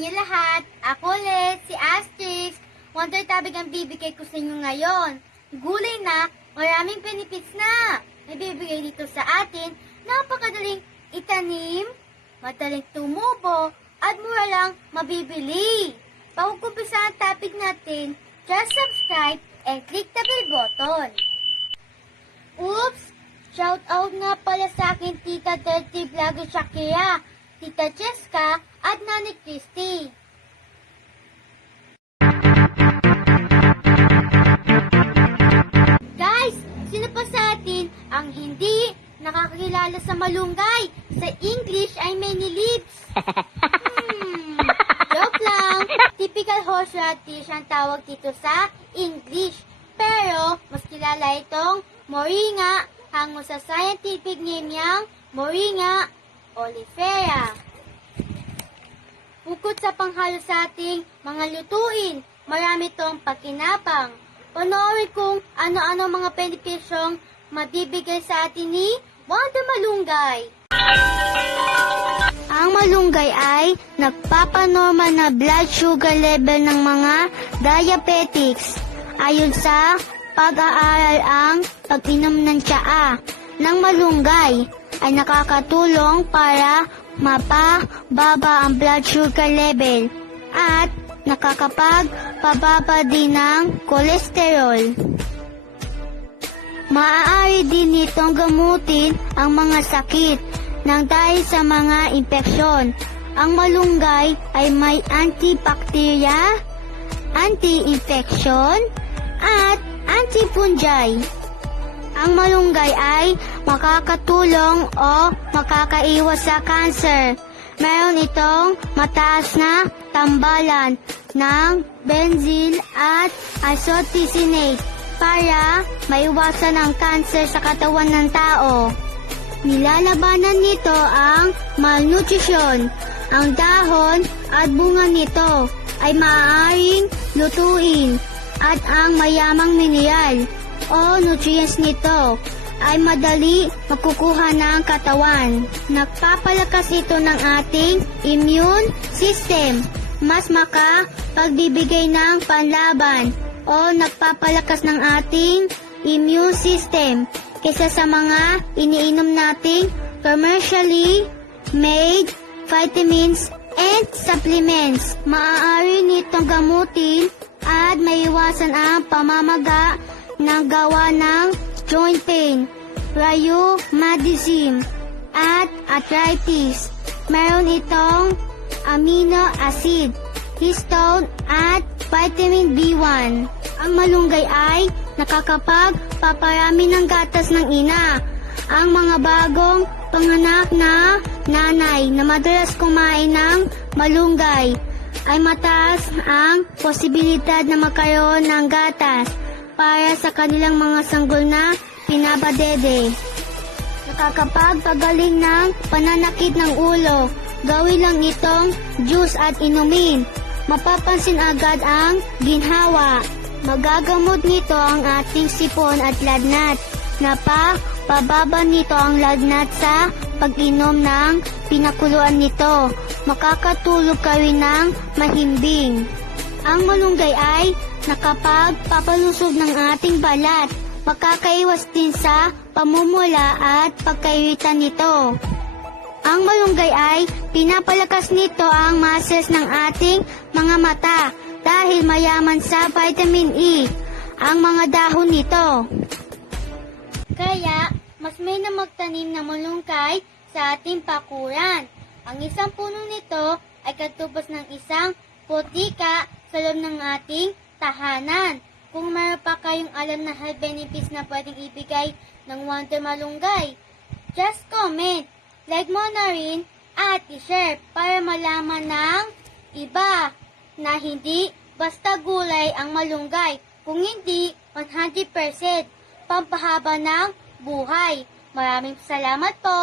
inyo lahat. Ako ulit, si Asterix. Wonder Tabig ang bibigay ko sa inyo ngayon. Gulay na, maraming benefits na. Nabibigay dito sa atin, napakadaling itanim, madaling tumubo, at mura lang mabibili. Pagkumpisa ang topic natin, just subscribe and click the bell button. Oops! Shout out nga pala sa akin Tita Dirty Vlogger Shakira, Tita Cheska, at Nani Christy. Guys, sino pa sa atin ang hindi nakakilala sa malunggay? Sa English ay many leaves. Hmm, joke lang. Typical horse radish ang tawag dito sa English. Pero, mas kilala itong moringa hango sa scientific name niyang moringa oleifera. Bukod sa panghalo sa ating mga lutuin, marami itong pakinabang. Panoorin kung ano-ano mga benepisyong mabibigay sa atin ni Wanda Malunggay. Ang malunggay ay nagpapanormal na blood sugar level ng mga diabetics. Ayon sa pag-aaral ang pag-inom ng tsaa ng malunggay ay nakakatulong para mapababa ang blood sugar level at nakakapagpababa din ng kolesterol. Maaari din nitong gamutin ang mga sakit nang dahil sa mga impeksyon. Ang malunggay ay may antibacteria, anti-infection, at anti-fungi. Ang malunggay ay makakatulong o makakaiwas sa cancer. Meron itong mataas na tambalan ng benzene at isoticinates para maiwasan ang cancer sa katawan ng tao. Nilalabanan nito ang malnutrition. Ang dahon at bunga nito ay maaaring lutuin at ang mayamang mineral o nutrients nito ay madali makukuha ng katawan. Nagpapalakas ito ng ating immune system. Mas makapagbibigay ng panlaban o nagpapalakas ng ating immune system kaysa sa mga iniinom nating commercially made vitamins and supplements. Maaari nitong gamutin at maiwasan ang pamamaga ng gawa ng joint pain, rheumatism, at arthritis. Meron itong amino acid, histone, at vitamin B1. Ang malunggay ay nakakapagpaparami ng gatas ng ina. Ang mga bagong panganak na nanay na madalas kumain ng malunggay ay mataas ang posibilidad na magkaroon ng gatas para sa kanilang mga sanggol na pinabadede. Nakakapagpagaling ng pananakit ng ulo. Gawin lang itong juice at inumin. Mapapansin agad ang ginhawa. Magagamot nito ang ating sipon at lagnat. Napa, pababa nito ang lagnat sa pag-inom ng pinakuluan nito. Makakatulog kayo ng mahimbing. Ang malunggay ay nakapagpapalusog ng ating balat. Makakaiwas din sa pamumula at pagkairitan nito. Ang malunggay ay pinapalakas nito ang muscles ng ating mga mata dahil mayaman sa vitamin E ang mga dahon nito. Kaya, mas may na magtanim ng malunggay sa ating pakuran. Ang isang puno nito ay katubos ng isang putika sa loob ng ating tahanan. Kung meron pa kayong alam na health benefits na pwedeng ibigay ng Wonder Malunggay, just comment, like mo na rin, at i-share para malaman ng iba na hindi basta gulay ang malunggay, kung hindi 100% pampahaba ng buhay. Maraming salamat po!